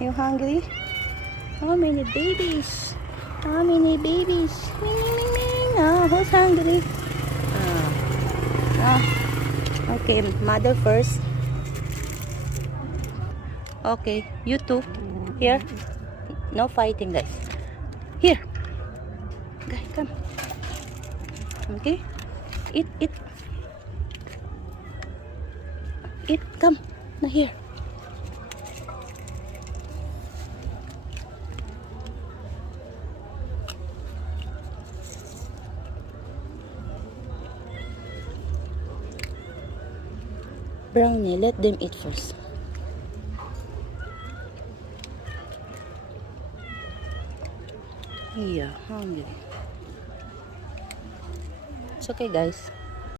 You hungry? How many babies? How many babies? Ming, ming, ming, ming. Oh, who's hungry? Okay, mother first. Okay, you too. Here. No fighting, guys. Here. Guys, come. Okay. Eat, eat. Eat, come. Now here. Brownie, let them eat first. Yeah, hungry. It's okay, guys.